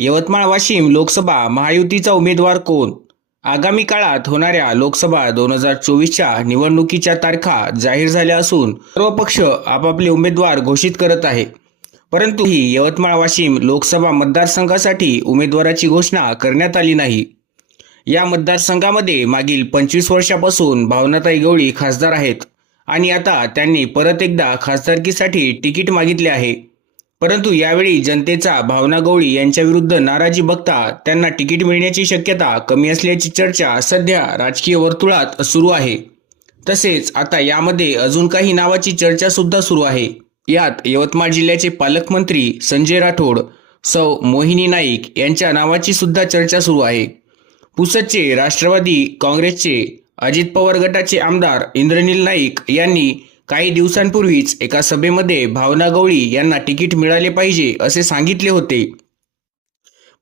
यवतमाळ वाशिम लोकसभा महायुतीचा उमेदवार कोण? आगामी काळात होणाऱ्या लोकसभा दोन हजार चोवीसच्या निवडणुकीच्या तारखा जाहीर झाल्या असून सर्व पक्ष आपापले उमेदवार घोषित करत आहे. परंतु ही यवतमाळ वाशिम लोकसभा मतदारसंघासाठी उमेदवाराची घोषणा करण्यात आली नाही. या मतदारसंघामध्ये मागील पंचवीस वर्षापासून भावनाताई गवळी खासदार आहेत आणि आता त्यांनी परत एकदा खासदारकीसाठी तिकीट मागितले आहे. परंतु यावेळी जनतेचा भावना गवळी यांच्याविरुद्ध नाराजी बघता त्यांना तिकीट मिळण्याची शक्यता कमी असल्याची चर्चा सध्या राजकीय वर्तुळात सुरू आहे. तसेच आता यामध्ये अजून काही नावाची चर्चा सुद्धा सुरू आहे. यात यवतमाळ जिल्ह्याचे पालकमंत्री संजय राठोड सौ मोहिनी नाईक यांच्या नावाची सुद्धा चर्चा सुरू आहे. पुसदचे राष्ट्रवादी काँग्रेसचे अजित पवार गटाचे आमदार इंद्रनील नाईक यांनी काही दिवसांपूर्वीच एका सभेमध्ये भावना गवळी यांना तिकीट मिळाले पाहिजे असे सांगितले होते.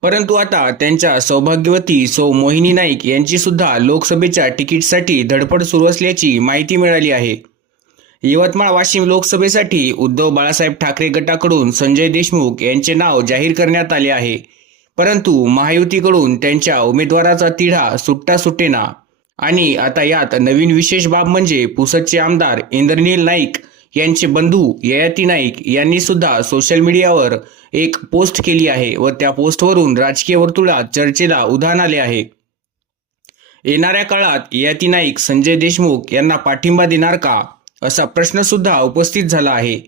परंतु आता त्यांच्या सौभाग्यवती सौ मोहिनी नाईक यांची सुद्धा लोकसभेच्या तिकीटसाठी धडपड सुरू असल्याची माहिती मिळाली आहे. यवतमाळ वाशिम लोकसभेसाठी उद्धव बाळासाहेब ठाकरे गटाकडून संजय देशमुख यांचे नाव जाहीर करण्यात आले आहे. परंतु महायुतीकडून त्यांच्या उमेदवाराचा तिढा सुट्टा सुटेना आणि आता यात नवीन विशेष बाब म्हणजे पुसदचे आमदार इंद्रनील नाईक यांचे बंधू ययाती नाईक यांनी सुद्धा सोशल मीडियावर एक पोस्ट केली आहे व त्या पोस्टवरून राजकीय वर्तुळात चर्चेला उधाण आले आहे. येणाऱ्या काळात ययाती नाईक संजय देशमुख यांना पाठिंबा देणार का असा प्रश्न सुद्धा उपस्थित झाला आहे.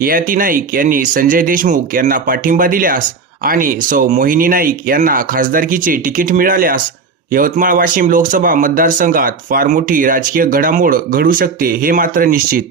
ययाती नाईक यांनी संजय देशमुख यांना पाठिंबा दिल्यास आणि सौ मोहिनी नाईक यांना खासदारकीचे तिकीट मिळाल्यास यवतमाळ वाशिम लोकसभा मतदारसंघात फार मोठी राजकीय घडामोड घडू शकते हे मात्र निश्चित.